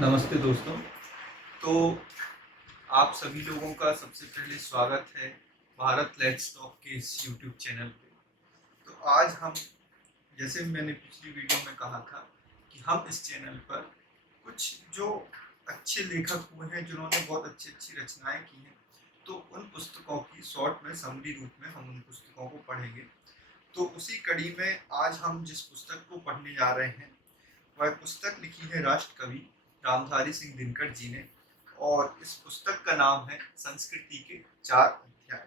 नमस्ते दोस्तों। तो आप सभी लोगों का सबसे पहले स्वागत है भारत लेट्स टॉक के इस यूट्यूब चैनल पे। तो आज हम, जैसे मैंने पिछली वीडियो में कहा था, कि हम इस चैनल पर कुछ जो अच्छे लेखक हुए हैं जिन्होंने बहुत अच्छी अच्छी रचनाएं की हैं, तो उन पुस्तकों की शॉर्ट में समरी रूप में हम उन पुस्तकों को पढ़ेंगे। तो उसी कड़ी में आज हम जिस पुस्तक को पढ़ने जा रहे हैं वह पुस्तक लिखी है राष्ट्र कवि रामधारी सिंह दिनकर जी ने, और इस पुस्तक का नाम है संस्कृति के चार अध्याय।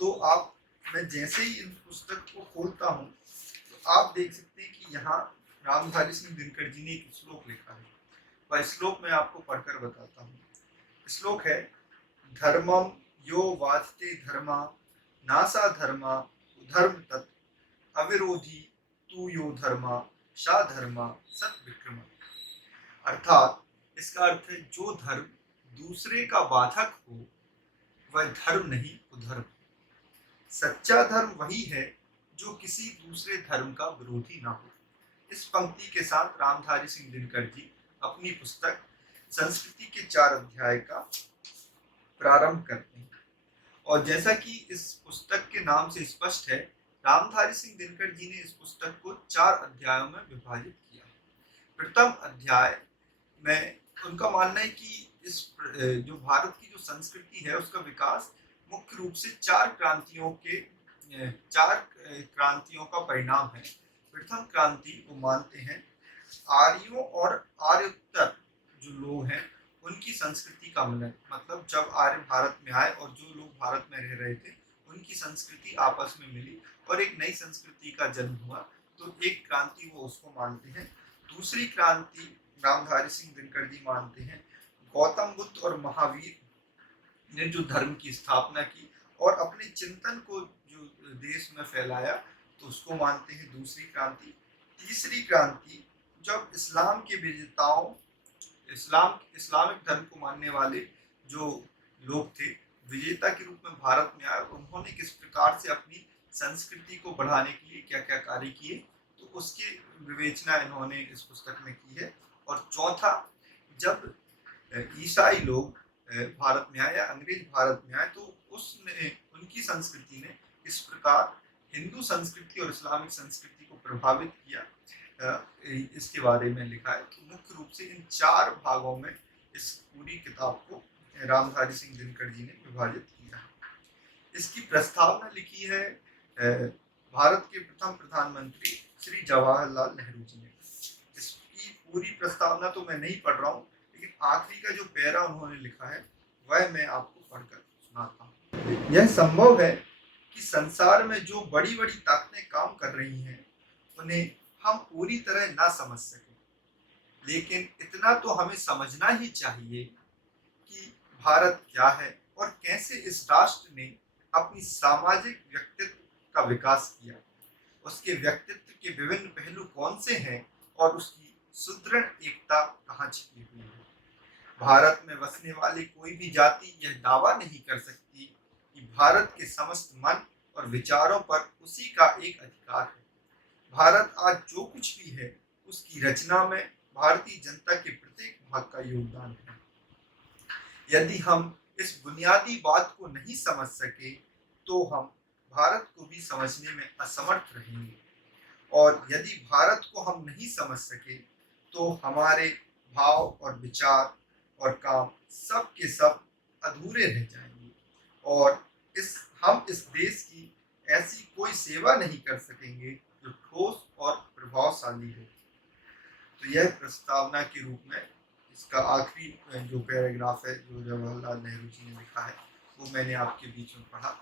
तो आप, मैं जैसे ही इस पुस्तक को खोलता हूँ तो आप देख सकते हैं कि यहाँ रामधारी सिंह दिनकर जी ने एक श्लोक लिखा है। वह श्लोक मैं आपको पढ़कर बताता हूँ। श्लोक है, धर्मम यो वाचते धर्मा नासा धर्मा धर्म तत् अविरोधी तू यो धर्मा सा धर्मा सत विक्रम। अर्थात इसका अर्थ है, जो धर्म दूसरे का बाधक हो वह धर्म नहीं उधर्म। सच्चा धर्म वही है जो किसी दूसरे धर्म का विरोधी ना हो। इस पंक्ति के साथ रामधारी सिंह दिनकर जी अपनी पुस्तक संस्कृति के चार अध्याय का प्रारंभ करते हैं। और जैसा कि इस पुस्तक के नाम से स्पष्ट है, रामधारी सिंह दिनकर जी ने इस पुस्तक को चार अध्यायों में विभाजित किया। प्रथम अध्याय में उनका मानना है कि इस जो भारत की जो संस्कृति है उसका विकास मुख्य रूप से चार क्रांतियों का परिणाम है। प्रथम क्रांति वो मानते हैं आर्यों और आर्योत्तर जो लोग हैं उनकी संस्कृति का मिलन, मतलब जब आर्य भारत में आए और जो लोग भारत में रह रहे थे उनकी संस्कृति आपस में मिली और एक नई संस्कृति का जन्म हुआ, तो एक क्रांति वो उसको मानते हैं। दूसरी क्रांति रामधारी सिंह दिनकर जी मानते हैं गौतम बुद्ध और महावीर ने जो धर्म की स्थापना की और अपने चिंतन को जो देश में फैलाया, तो उसको मानते हैं दूसरी क्रांति। तीसरी क्रांति, जब इस्लाम के विजेताओं, इस्लामिक धर्म को मानने वाले जो लोग थे विजेता के रूप में भारत में आए, उन्होंने किस प्रकार से अपनी संस्कृति को बढ़ाने के लिए क्या क्या कार्य किए, तो उसकी विवेचना इन्होंने इस पुस्तक में की है। और चौथा, जब ईसाई लोग भारत में आए या अंग्रेज भारत में आए, तो उसने उनकी संस्कृति ने इस प्रकार हिंदू संस्कृति और इस्लामिक संस्कृति को प्रभावित किया, इसके बारे में लिखा है। तो मुख्य रूप से इन चार भागों में इस पूरी किताब को रामधारी सिंह दिनकर जी ने विभाजित किया है। इसकी प्रस्तावना लिखी है भारत के प्रथम प्रधानमंत्री श्री जवाहरलाल नेहरू जी ने। इसकी पूरी प्रस्तावना तो मैं नहीं पढ़ रहा हूँ, लेकिन आखिरी का जो पैरा उन्होंने लिखा है वह मैं आपको पढ़कर सुनाता हूँ। यह संभव है कि संसार में जो बड़ी बड़ी ताकतें काम कर रही हैं उन्हें हम पूरी तरह ना समझ सकें, लेकिन इतना तो हमें समझना ही चाहिए कि भारत क्या है और कैसे इस राष्ट्र ने अपनी सामाजिक व्यक्तित्व का विकास किया, उसके व्यक्तित्व के विभिन्न पहलू कौन से हैं और उसकी सुदृढ़ एकता कहाँ छिपी हुई है। भारत में बसने वाली कोई भी जाति यह दावा नहीं कर सकती कि भारत के समस्त मन और विचारों पर उसी का एक अधिकार है। भारत आज जो कुछ भी है उसकी रचना में भारतीय जनता के प्रत्येक भाग का योगदान है। यदि हम इस बुनियादी बात को नहीं समझ सके तो हम भारत को भी समझने में असमर्थ रहेंगे, और यदि भारत को हम नहीं समझ सके तो हमारे भाव और विचार और काम सब के सब अधूरे रह जाएंगे, और हम इस देश की ऐसी कोई सेवा नहीं कर सकेंगे जो ठोस और प्रभावशाली हो। तो यह प्रस्तावना के रूप में इसका आखिरी जो पैराग्राफ है जो जवाहरलाल नेहरू जी ने लिखा है वो मैंने आपके बीच में पढ़ा।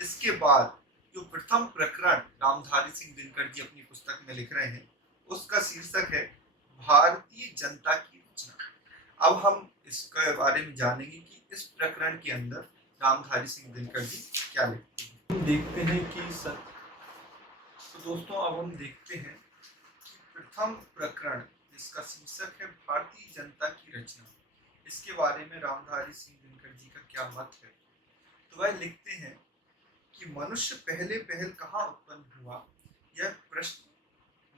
इसके बाद जो प्रथम प्रकरण रामधारी सिंह दिनकर जी अपनी पुस्तक में लिख रहे हैं उसका शीर्षक है भारतीय जनता की रचना। अब हम इसके बारे में जानेंगे कि इस प्रकरण के अंदर रामधारी सिंह दिनकर जी क्या लिखते हैं। हम देखते हैं कि तो दोस्तों अब हम देखते हैं कि प्रथम प्रकरण जिसका शीर्षक है भारतीय जनता की रचना, इसके बारे में रामधारी सिंह दिनकर जी का क्या मत है। तो वह लिखते हैं कि मनुष्य पहले पहल कहाँ उत्पन्न हुआ, यह प्रश्न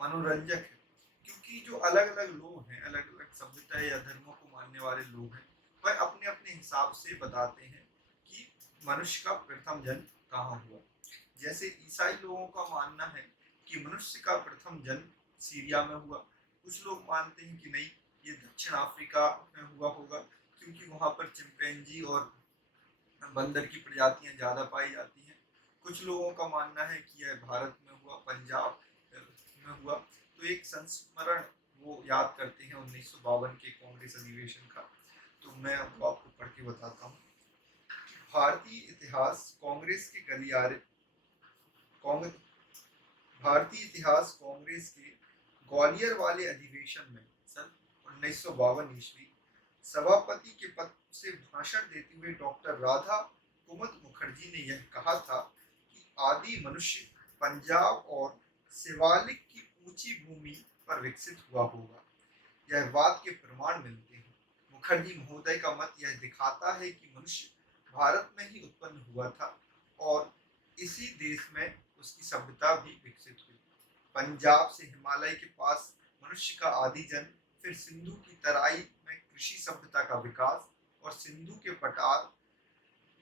मनोरंजक है, क्योंकि जो अलग अलग लोग हैं, अलग अलग सभ्यता या धर्मों को मानने वाले लोग हैं, वह अपने अपने हिसाब से बताते हैं कि मनुष्य का प्रथम जन्म कहाँ हुआ। जैसे ईसाई लोगों का मानना है कि मनुष्य का प्रथम जन्म सीरिया में हुआ। कुछ लोग मानते हैं कि नहीं, ये दक्षिण अफ्रीका में हुआ होगा, क्योंकि वहाँ पर चिंपैंजी और बंदर की प्रजातियां ज़्यादा पाई जाती हैं। कुछ लोगों का मानना है कि यह भारत में हुआ, पंजाब में हुआ। तो एक संस्मरण वो याद करते हैं 1952 के कांग्रेस अधिवेशन का। तो मैं आपको पढ़ के बताता हूँ। भारतीय इतिहास कांग्रेस के गलियारे भारतीय इतिहास कांग्रेस के ग्वालियर वाले अधिवेशन में सन 1952 ईस्वी सभापति के पद से भाषण देते हुए डॉक्टर राधा कुमुद मुखर्जी ने यह कहा था कि आदि मनुष्य पंजाब और शिवालिक की ऊंची भूमि पर विकसित हुआ होगा। यह बात के प्रमाण मिलते हैं। मुखर्जी महोदय का मत यह दिखाता है कि मनुष्य भारत में ही उत्पन्न हुआ था और इसी देश में उसकी सभ्यता भी विकसित हुई। पंजाब से हिमालय के पास मनुष्य का आदि जन्म, फिर सिंधु की तराई में कृषि सभ्यता का विकास और सिंधु के पठार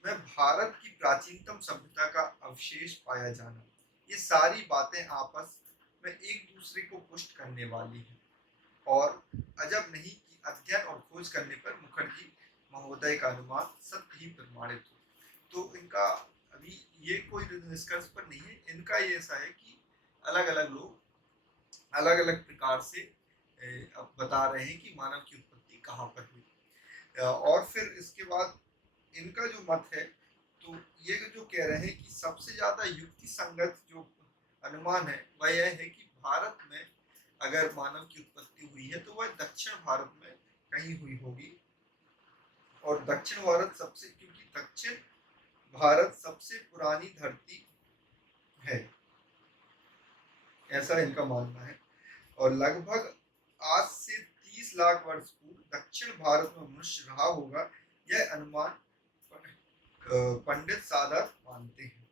में भारत की प्राचीनतम सभ्यता का अवशेष पाया जाना, ये सारी बातें आपस में एक दूसरे को पुष्ट करने वाली हैं। और अजब नहीं कि अध्ययन और खोज करने पर मुखर्जी महोदय का अनुमान सत्य ही प्रमाणित हो। तो इनका अभी ये कोई निष्कर्ष पर नहीं है, इनका ये ऐसा है कि अलग अलग लोग अलग अलग प्रकार से अब बता रहे हैं कि मानव की उत्पत्ति कहाँ पर हुई। और फिर इसके बाद इनका जो मत है, तो ये जो कह रहे हैं कि सबसे ज्यादा युक्ति संगत जो अनुमान है वह यह है कि भारत में अगर मानव की उत्पत्ति हुई है तो वह दक्षिण भारत में कहीं हुई होगी। और दक्षिण भारत सबसे, क्योंकि दक्षिण भारत सबसे पुरानी धरती है, ऐसा इनका मानना है। और लगभग आज से 30 लाख वर्ष पूर्व दक्षिण भारत में मनुष्य रहा होगा, यह अनुमान पंडित सादर मानते हैं।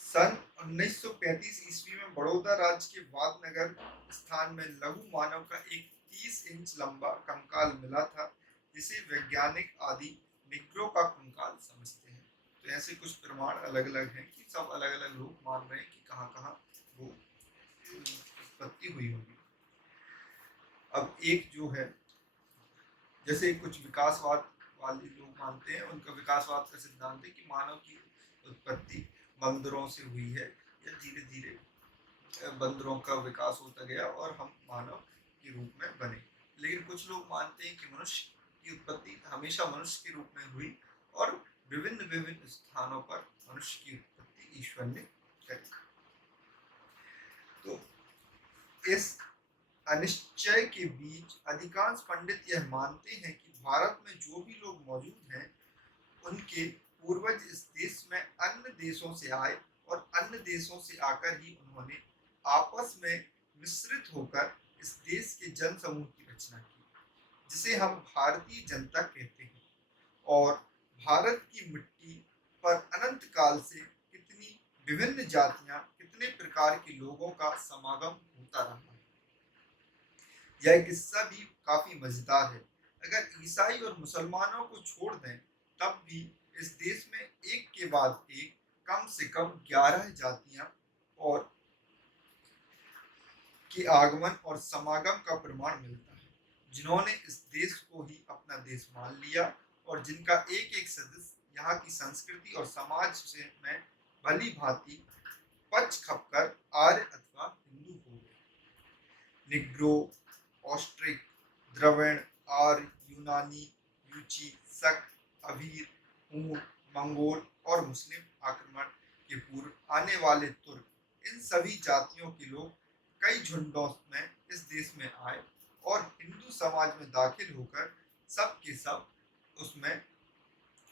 सन 1935 ईस्वी में बड़ौदा राज्य के वादनगर स्थान में लघु मानव का एक 30 इंच लंबा कंकाल मिला था, जिसे वैज्ञानिक आदि निग्रो का कंकाल समझते हैं। तो ऐसे कुछ प्रमाण अलग अलग हैं कि सब अलग अलग लोग मान रहे हैं कि कहाँ कहाँ वो उत्पत्ति हुई होगी। अब एक जो है, जैसे कुछ विकासवाद वाले लोग मानते हैं, उनका विकासवाद का सिद्धांत है कि मानव की उत्पत्ति बंदरों से हुई है, या धीरे धीरे बंदरों का विकास होता गया और हम मानव के रूप में बने। लेकिन कुछ लोग मानते हैं कि मनुष्य की उत्पत्ति हमेशा मनुष्य के रूप में हुई और विभिन्न विभिन्न स्थानों पर मनुष्य की उत्पत्ति ईश्वर ने करी। तो इस अनिश्चय के बीच अधिकांश पंडित यह मानते हैं कि भारत में जो भी लोग मौजूद हैं, उनके पूर्वज इस देश में अन्य देशों से आए और अन्य देशों से आकर ही उन्होंने आपस में मिश्रित होकर इस देश के जन समूह की रचना की, जिसे हम भारतीय जनता कहते हैं। और भारत की मिट्टी पर अनंत काल से कितनी विभिन्न जातियां, कितने प्रकार के लोगों का समागम होता रहा है। यह किस्सा भी काफी मजेदार है। अगर ईसाई और मुसलमानों को छोड़ दें, तब भी इस देश में एक के बाद एक कम से कम 11 जातियां और के आगमन और समागम का प्रमाण मिलता है, जिन्होंने इस देश को ही अपना देश मान लिया और जिनका एक एक सदस्य यहाँ की संस्कृति और समाज से में भली भांति पच खपकर आर्य अथवा हिंदू हो गए। निग्रो, ऑस्ट्रिक, द्रविड़, आर्य, यूनानी, यूची, शक, अवीर, हूण, मंगोल और मुस्लिम आक्रमण के पूर्व आने वाले तुर्क, इन सभी जातियों के लोग कई झुंडों में इस देश में आए और हिंदू समाज में दाखिल होकर सब के सब उसमें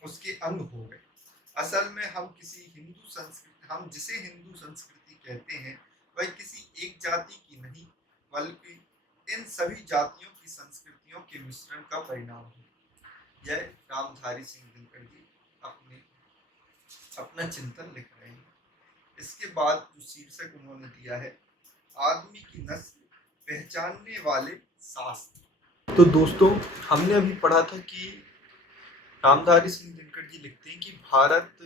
उसके अंग हो गए। असल में हम जिसे हिंदू संस्कृति कहते हैं, वह किसी एक जाति की नहीं, बल्कि इन सभी जातियों की संस्कृतियों के मिश्रण का परिणाम है। यह रामधारी सिंह दिनकर जी अपना चिंतन लिख रहे हैं। इसके बाद जो शीर्षक उन्होंने दिया है आदमी की नस्ल पहचानने वाले शास्त्र। तो दोस्तों, हमने अभी पढ़ा था कि रामधारी सिंह दिनकर जी लिखते हैं कि भारत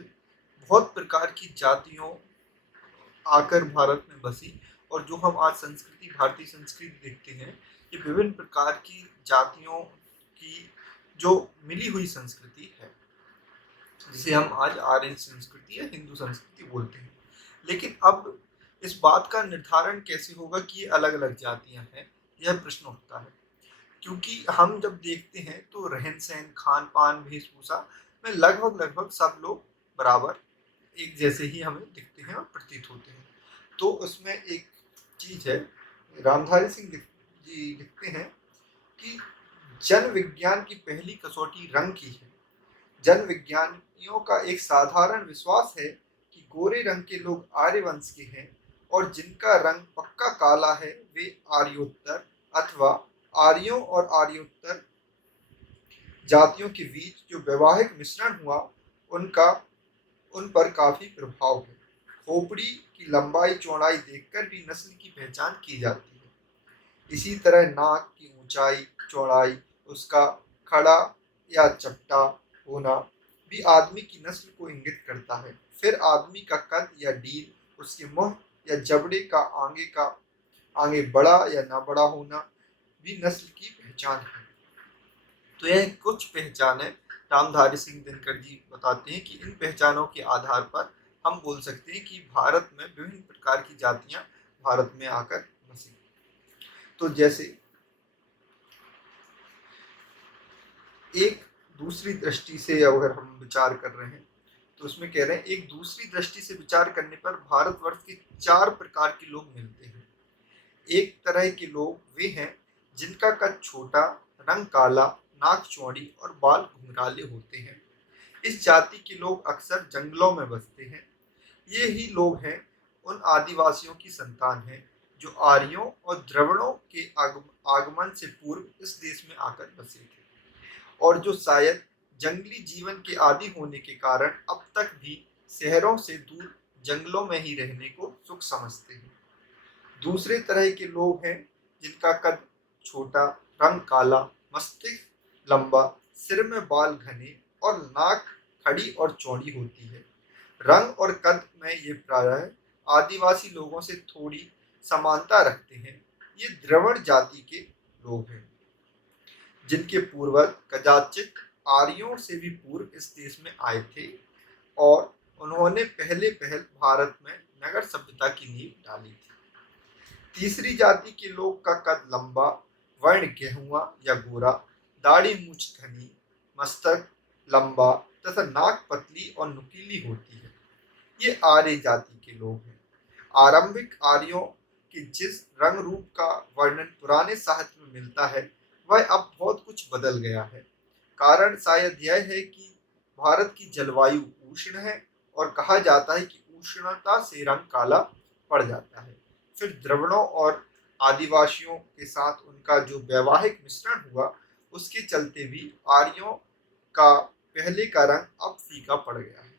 बहुत प्रकार की जातियों आकर भारत में बसी, और जो हम आज संस्कृति, भारतीय संस्कृति देखते हैं, ये विभिन्न प्रकार की जातियों की जो मिली हुई संस्कृति है, जिसे हम आज आर्यन संस्कृति या हिंदू संस्कृति बोलते हैं। लेकिन अब इस बात का निर्धारण कैसे होगा कि ये अलग अलग जातियां हैं, यह प्रश्न उठता है। क्योंकि हम जब देखते हैं तो रहन सहन, खान पान, वेशभूषा में लगभग लगभग सब लोग बराबर एक जैसे ही हमें दिखते हैं और प्रतीत होते हैं। तो उसमें एक चीज है, रामधारी सिंह जी लिखते हैं कि जन विज्ञान की पहली कसौटी रंग की है। जन विज्ञानियों का एक साधारण विश्वास है कि गोरे रंग के लोग आर्य वंश के हैं, और जिनका रंग पक्का काला है वे आर्योत्तर अथवा आर्यों और आर्योत्तर जातियों के बीच जो वैवाहिक मिश्रण हुआ उनका उन पर काफी प्रभाव है। खोपड़ी की लंबाई चौड़ाई देखकर भी नस्ल की पहचान की जाती है। इसी तरह नाक की ऊंचाई, चौड़ाई, उसका खड़ा या चपटा होना भी आदमी की नस्ल को इंगित करता है। फिर आदमी का कद या डील, उसके मुंह या जबड़े का आगे बड़ा या ना बड़ा होना भी नस्ल की पहचान है। तो यह कुछ पहचान है। रामधारी सिंह दिनकर जी बताते हैं कि इन पहचानों के आधार पर हम बोल सकते हैं कि भारत में विभिन्न प्रकार की जातियां भारत में आकर बसी। तो जैसे एक दूसरी दृष्टि से अगर हम विचार कर रहे हैं तो उसमें कह रहे हैं, एक दूसरी दृष्टि से विचार करने पर भारतवर्ष के 4 प्रकार के लोग मिलते हैं। एक तरह के लोग वे हैं जिनका कद छोटा, रंग काला, नाक चौड़ी और बाल घुंघराले होते हैं। इस जाति के लोग अक्सर जंगलों में बसते हैं। ये ही लोग हैं उन आदिवासियों की संतान हैं जो आर्यों और द्रविड़ों के आगमन से पूर्व इस देश में आकर बसे थे, और जो शायद जंगली जीवन के आदी होने के कारण अब तक भी शहरों से दूर जंगलों में ही रहने को सुख समझते हैं। दूसरे तरह के लोग हैं जिनका कद छोटा, रंग काला, मस्तिष्क लंबा, सिर में बाल घने और नाक खड़ी और चौड़ी होती है। रंग और कद में ये प्रायः आदिवासी लोगों से थोड़ी समानता रखते हैं। ये द्रविड़ जाति के लोग हैं जिनके पूर्वज कदाचित आर्यों से भी पूर्व इस देश में आए थे, और उन्होंने पहले पहल भारत में नगर सभ्यता की नींव डाली थी। तीसरी जाति के लोग का कद लंबा, वर्ण गेहुआ या गोरा, दाढ़ी मूछ घनी, मस्तक लंबा तथा नाक पतली और नुकीली होती है। ये आर्य जाति के लोग हैं। आरंभिक आर्यों के जिस रंग रूप का वर्णन पुराने साहित्य में मिलता है वह अब बहुत कुछ बदल गया है। कारण शायद यह है कि भारत की जलवायु उष्ण है, और कहा जाता है कि उष्णता से रंग काला पड़ जाता है। फिर द्रविड़ों और आदिवासियों के साथ उनका जो वैवाहिक मिश्रण हुआ उसके चलते भी आर्यों का पहले का रंग अब फीका पड़ गया है।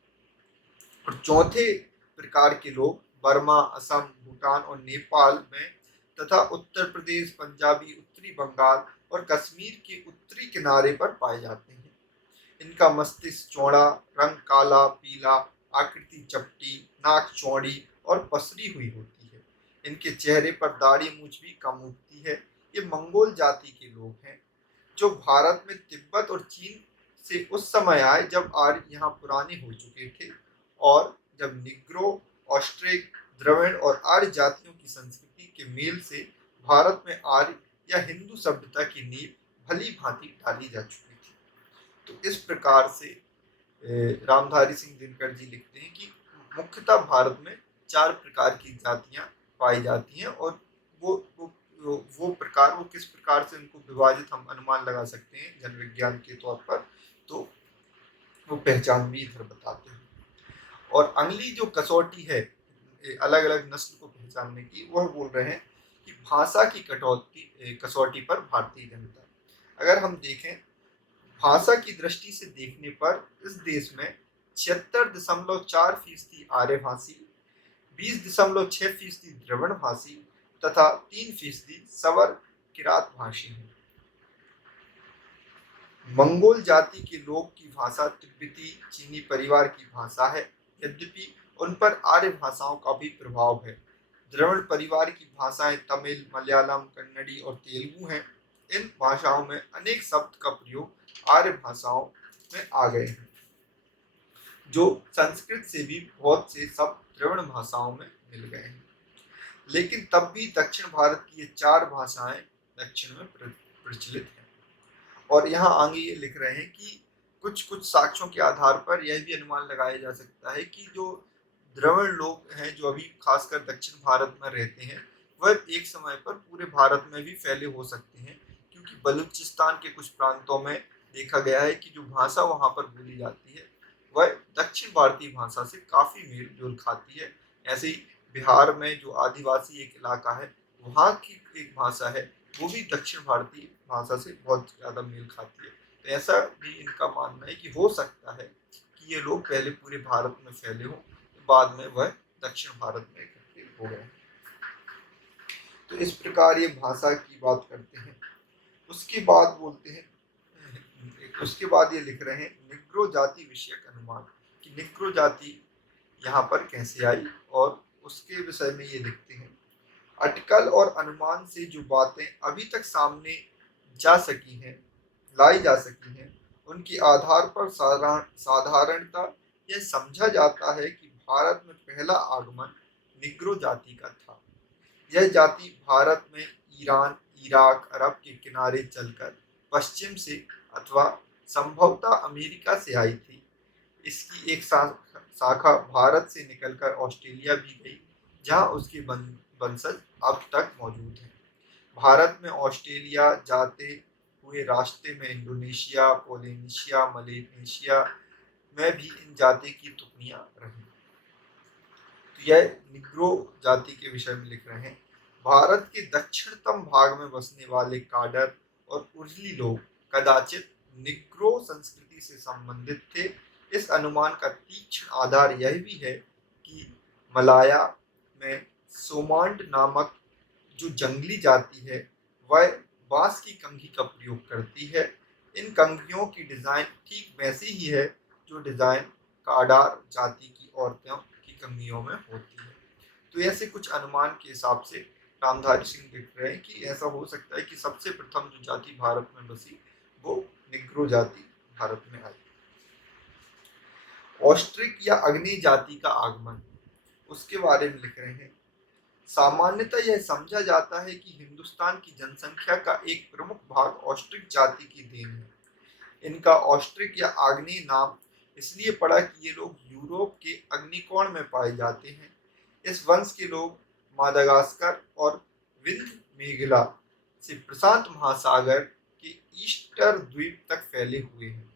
और चौथे प्रकार के लोग बर्मा, असम, भूटान और नेपाल में तथा उत्तर प्रदेश, पंजाबी, उत्तरी बंगाल और कश्मीर के उत्तरी किनारे पर पाए जाते हैं। इनका मस्तिष्क चौड़ा, रंग काला पीला, आकृति चपटी, नाक चौड़ी और पसरी हुई होती है। इनके चेहरे पर दाढ़ी मूछ भी कम उगती है। ये मंगोल जाति के लोग हैं जो भारत में तिब्बत और चीन से उस समय आए जब आर्य यहाँ पुराने हो चुके थे, और जब निग्रो, ऑस्ट्रिक, द्रविड़ और आर्य जातियों की संस्कृति के मेल से भारत में आर्य या हिंदू सभ्यता की नींव भली भांति डाली जा चुकी थी। तो इस प्रकार से रामधारी सिंह दिनकर जी लिखते हैं कि मुख्यतः भारत में 4 प्रकार की जातियां पाई जाती हैं, और वो किस प्रकार से उनको विभाजित हम अनुमान लगा सकते हैं जन विज्ञान के तौर पर, तो वो पहचान भी इधर बताते हैं। और अगली जो कसौटी है अलग अलग नस्ल को पहचानने की, वह बोल रहे हैं कि भाषा की कसौटी पर भारतीय जनता। अगर हम देखें भाषा की दृष्टि से देखने पर इस देश में 76.4% आर्य भाषी, 20.6% द्रविड़ भाषी, तथा 3% सवर किरात भाषी हैं। मंगोल जाति के लोग की भाषा तिब्बती चीनी परिवार की भाषा है, यद्यपि उन पर आर्य भाषाओं का भी प्रभाव है। द्रविड़ परिवार की भाषाएं तमिल, मलयालम, कन्नड़ी और तेलुगु हैं। इन भाषाओं में अनेक शब्द का प्रयोग आर्य भाषाओं में आ गए हैं, जो संस्कृत से भी बहुत से शब्द द्रविड़ भाषाओं में मिल गए हैं। लेकिन तब भी दक्षिण भारत की ये 4 भाषाएं दक्षिण में प्रचलित हैं। और यहाँ आगे ये लिख रहे हैं कि कुछ कुछ साक्ष्यों के आधार पर यह भी अनुमान लगाया जा सकता है कि जो द्रविड़ लोग हैं, जो अभी खासकर दक्षिण भारत में रहते हैं, वह एक समय पर पूरे भारत में भी फैले हो सकते हैं, क्योंकि बलूचिस्तान के कुछ प्रांतों में देखा गया है कि जो भाषा वहाँ पर बोली जाती है वह दक्षिण भारतीय भाषा से काफ़ी मेल जोल खाती है। ऐसे ही बिहार में जो आदिवासी एक इलाका है, वहाँ की एक भाषा है, वो भी दक्षिण भारतीय भाषा से बहुत ज़्यादा मेल खाती है। तो ऐसा भी इनका मानना है कि हो सकता है कि ये लोग पहले पूरे भारत में फैले हों, बाद में वह दक्षिण भारत में इकट्ठे हो गए। तो इस प्रकार ये भाषा की बात करते हैं। उसके बाद बोलते हैं, उसके बाद ये लिख रहे हैं निग्रो जाति विषयक अनुमान, कि निग्रो जाति यहाँ पर कैसे आई, और उसके विषय में ये लिखते हैं अटकल और अनुमान से जो बातें अभी तक सामने लाई जा सकी हैं, उनके आधार पर साधारणता यह समझा जाता है कि भारत में पहला आगमन निग्रो जाति का था। यह जाति भारत में ईरान, इराक, अरब के किनारे चलकर पश्चिम से अथवा संभवतः अमेरिका से आई थी। इसकी एक शाखा भारत से निकलकर ऑस्ट्रेलिया भी गई, जहां उसके वंशज अब तक मौजूद हैं। भारत में ऑस्ट्रेलिया जाते हुए रास्ते में इंडोनेशिया, पोलिनेशिया, मलेशिया में भी इन जाति की टुकड़ियां रही। तो यह निग्रो जाति के विषय में लिख रहे हैं। भारत के दक्षिणतम भाग में बसने वाले काडर और उर्ली लोग कदाचित निग्रो संस्कृति से संबंधित थे। इस अनुमान का तीक्ष्ण आधार यह भी है कि मलाया में सोमांड नामक जो जंगली जाति है, वह बांस की कंघी का प्रयोग करती है। इन कंघियों की डिजाइन ठीक वैसी ही है जो डिजाइन काडार जाति की औरतों की कंघियों में होती है। तो ऐसे कुछ अनुमान के हिसाब से रामधारी सिंह लिख रहे हैं कि ऐसा हो सकता है कि सबसे प्रथम जो जाति भारत में बसी वो निग्रो जाति भारत में आई। ऑस्ट्रिक या अग्नि जाति का आगमन, उसके बारे में लिख रहे हैं। सामान्यतः यह समझा जाता है कि हिंदुस्तान की जनसंख्या का एक प्रमुख भाग ऑस्ट्रिक जाति की देन है। इनका ऑस्ट्रिक या आग्नेय नाम इसलिए पड़ा कि ये लोग यूरोप के अग्निकोण में पाए जाते हैं। इस वंश के लोग मादागास्कर और विंध्य मेघला से प्रशांत महासागर के ईस्टर द्वीप तक फैले हुए हैं।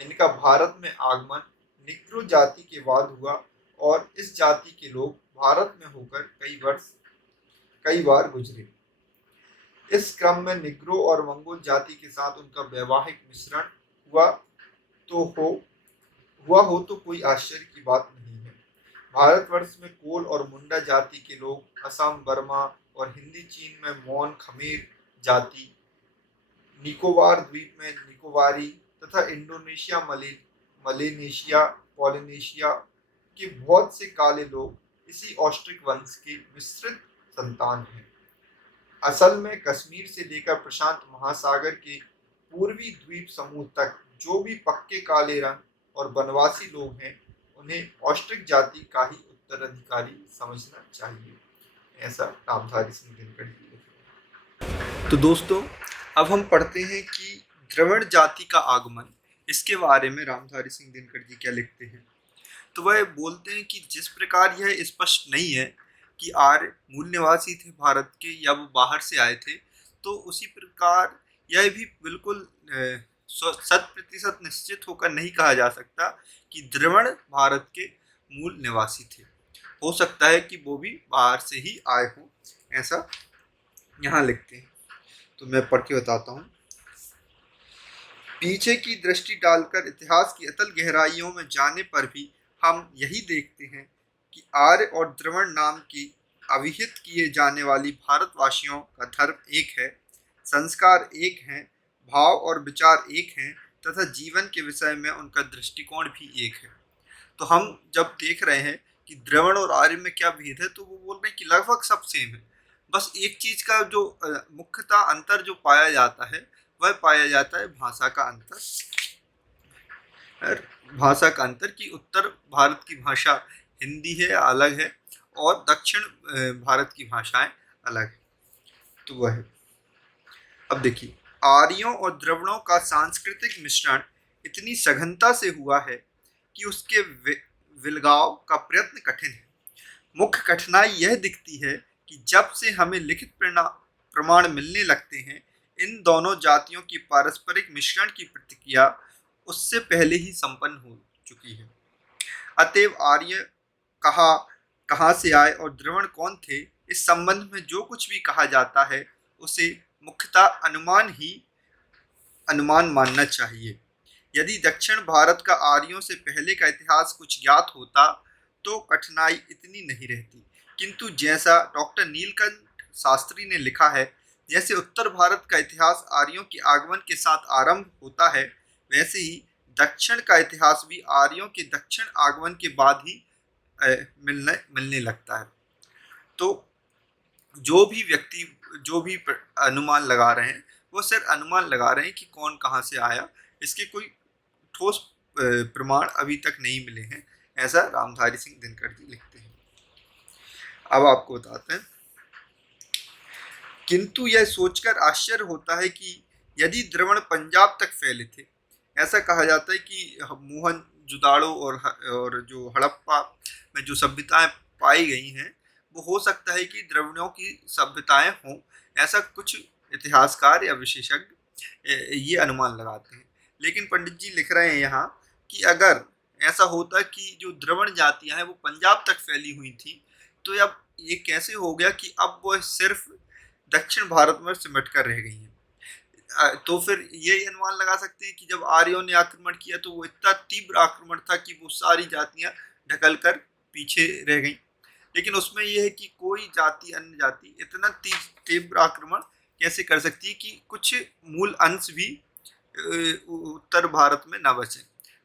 इनका भारत में आगमन निग्रो जाति के बाद हुआ और इस जाति के लोग भारत में होकर कई बार गुजरे। इस क्रम में निग्रो और मंगोल जाति के साथ उनका वैवाहिक मिश्रण हुआ हो तो कोई आश्चर्य की बात नहीं है। भारतवर्ष में कोल और मुंडा जाति के लोग असम, बर्मा और हिंदी चीन में मोन खमेर जाति, निकोबार द्वीप में निकोबारी तथा इंडोनेशिया, मलेशिया, पोलिनेशिया के बहुत से काले लोग इसी ऑस्ट्रिक वंश के विस्तृत संतान हैं। असल में कश्मीर से लेकर प्रशांत महासागर के पूर्वी द्वीप समूह तक जो भी पक्के काले रंग और वनवासी लोग हैं, उन्हें ऑस्ट्रिक जाति का ही उत्तराधिकारी समझना चाहिए, ऐसा रामधारी सिंह दिनकर जी लिखते हैं। तो दोस्तों, अब हम पढ़ते हैं कि द्रविड़ जाति का आगमन, इसके बारे में रामधारी सिंह दिनकर जी क्या लिखते हैं। तो वह बोलते हैं कि जिस प्रकार यह स्पष्ट नहीं है कि आर्य मूल निवासी थे भारत के या वो बाहर से आए थे, तो उसी प्रकार यह भी बिल्कुल 100% निश्चित होकर नहीं कहा जा सकता कि द्रविड़ भारत के मूल निवासी थे। हो सकता है कि वो भी बाहर से ही आए हों, ऐसा यहाँ लिखते हैं। तो मैं पढ़ के बताता हूँ। पीछे की दृष्टि डालकर इतिहास की अतल गहराइयों में जाने पर भी हम यही देखते हैं कि आर्य और द्रविड़ नाम की अविहित किए जाने वाली भारतवासियों का धर्म एक है, संस्कार एक हैं, भाव और विचार एक हैं तथा जीवन के विषय में उनका दृष्टिकोण भी एक है। तो हम जब देख रहे हैं कि द्रविड़ और आर्य में क्या भेद है, तो वो बोल रहे हैं कि लगभग सब सेम है। बस एक चीज का जो मुख्यतः अंतर जो पाया जाता है वह पाया जाता है भाषा का अंतर। भाषा का अंतर कि उत्तर भारत की भाषा हिंदी है, अलग है, और दक्षिण भारत की भाषाएं अलग है। तो वह है। अब देखिए, आर्यों और द्रविड़ों का सांस्कृतिक मिश्रण इतनी सघनता से हुआ है कि उसके विलगाव का प्रयत्न कठिन है। मुख्य कठिनाई यह दिखती है कि जब से हमें लिखित प्रमाण मिलने लगते हैं, इन दोनों जातियों की पारस्परिक मिश्रण की प्रतिक्रिया उससे पहले ही संपन्न हो चुकी है। अतएव आर्य कहाँ से आए और द्रविड़ कौन थे, इस संबंध में जो कुछ भी कहा जाता है उसे मुख्यतः अनुमान मानना चाहिए। यदि दक्षिण भारत का आर्यों से पहले का इतिहास कुछ ज्ञात होता तो कठिनाई इतनी नहीं रहती, किंतु जैसा डॉक्टर नीलकंठ शास्त्री ने लिखा है, जैसे उत्तर भारत का इतिहास आर्यों के आगमन के साथ आरंभ होता है, वैसे ही दक्षिण का इतिहास भी आर्यों के दक्षिण आगमन के बाद ही मिलने लगता है। तो जो भी व्यक्ति जो भी अनुमान लगा रहे हैं वो सिर्फ अनुमान लगा रहे हैं कि कौन कहाँ से आया, इसके कोई ठोस प्रमाण अभी तक नहीं मिले हैं, ऐसा रामधारी सिंह दिनकर जी लिखते हैं। अब आपको बताते हैं, किंतु यह सोचकर आश्चर्य होता है कि यदि द्रविड़ पंजाब तक फैले थे, ऐसा कहा जाता है कि मोहनजोदाड़ो और जो हड़प्पा में जो सभ्यताएं पाई गई हैं वो हो सकता है कि द्रविड़ों की सभ्यताएं हों, ऐसा कुछ इतिहासकार या विशेषज्ञ ये अनुमान लगाते हैं। लेकिन पंडित जी लिख रहे हैं यहाँ कि अगर ऐसा होता कि जो द्रविड़ जातियां हैं वो पंजाब तक फैली हुई थी, तो अब ये कैसे हो गया कि अब वो सिर्फ दक्षिण भारत में सिमट कर रह गई हैं। तो फिर ये अनुमान लगा सकते हैं कि जब आर्यों ने आक्रमण किया तो वो इतना तीव्र आक्रमण था कि वो सारी जातियां ढकल कर पीछे रह गईं। लेकिन उसमें यह है कि कोई जाति अन्य जाति इतना तीव्र आक्रमण कैसे कर सकती है कि कुछ मूल अंश भी उत्तर भारत में न बचे।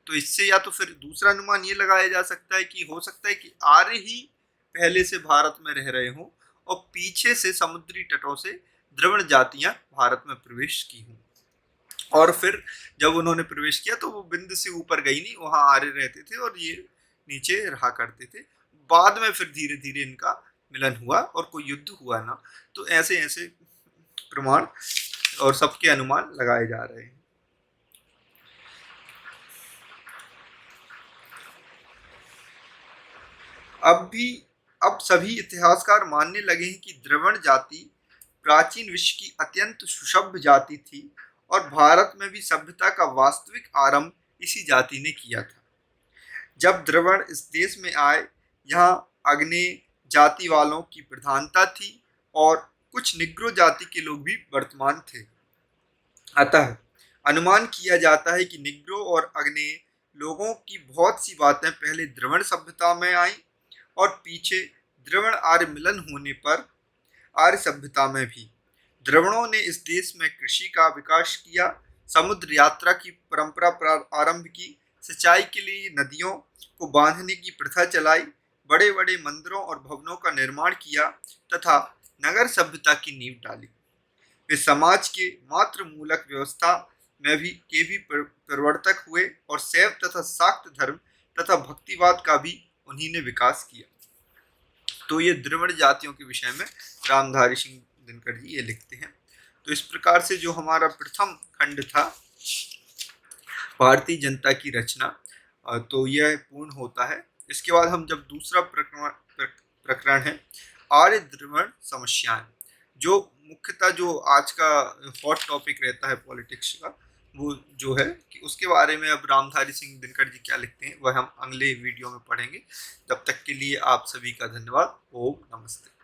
तो इससे या तो फिर दूसरा अनुमान ये लगाया जा सकता है कि हो सकता है कि आर्य ही पहले से भारत में रह रहे हों और पीछे से समुद्री तटों से द्रविड़ जातियां भारत में प्रवेश की हों, और फिर जब उन्होंने प्रवेश किया तो वो बिंद से ऊपर गई नहीं, वहां आर्य रहते थे और ये नीचे रहा करते थे। बाद में फिर धीरे धीरे इनका मिलन हुआ और कोई युद्ध हुआ ना। तो ऐसे ऐसे प्रमाण और सबके अनुमान लगाए जा रहे हैं। अब सभी इतिहासकार मानने लगे हैं कि द्रविड़ जाति प्राचीन विश्व की अत्यंत सुसभ्य जाति थी और भारत में भी सभ्यता का वास्तविक आरंभ इसी जाति ने किया था। जब द्रविड़ इस देश में आए, यहाँ आग्नेय जाति वालों की प्रधानता थी और कुछ निग्रो जाति के लोग भी वर्तमान थे। अतः अनुमान किया जाता है कि निग्रो और आग्नेय लोगों की बहुत सी बातें पहले द्रविड़ सभ्यता में आई और पीछे द्रविड़ आर्य मिलन होने पर आर्य सभ्यता में भी। द्रविड़ों ने इस देश में कृषि का विकास किया, समुद्र यात्रा की परंपरा आरंभ की, सिंचाई के लिए नदियों को बांधने की प्रथा चलाई, बड़े बड़े मंदिरों और भवनों का निर्माण किया तथा नगर सभ्यता की नींव डाली। वे समाज के मात्र मूलक व्यवस्था में भी प्रवर्तक हुए और शैव तथा शाक्त धर्म तथा भक्तिवाद का भी उन्हीं ने विकास किया। तो ये द्रविड़ जातियों के विषय में रामधारी सिंह दिनकर जी ये लिखते हैं। तो इस प्रकार से जो हमारा प्रथम खंड था भारतीय जनता की रचना, तो यह पूर्ण होता है। इसके बाद हम जब दूसरा प्रकरण है आर्य द्रविड़ समस्याएं, जो मुख्यतः जो आज का हॉट टॉपिक रहता है पॉलिटिक्स का, वो जो है कि उसके बारे में अब रामधारी सिंह दिनकर जी क्या लिखते हैं वह हम अगले वीडियो में पढ़ेंगे। तब तक के लिए आप सभी का धन्यवाद। ओम नमस्ते।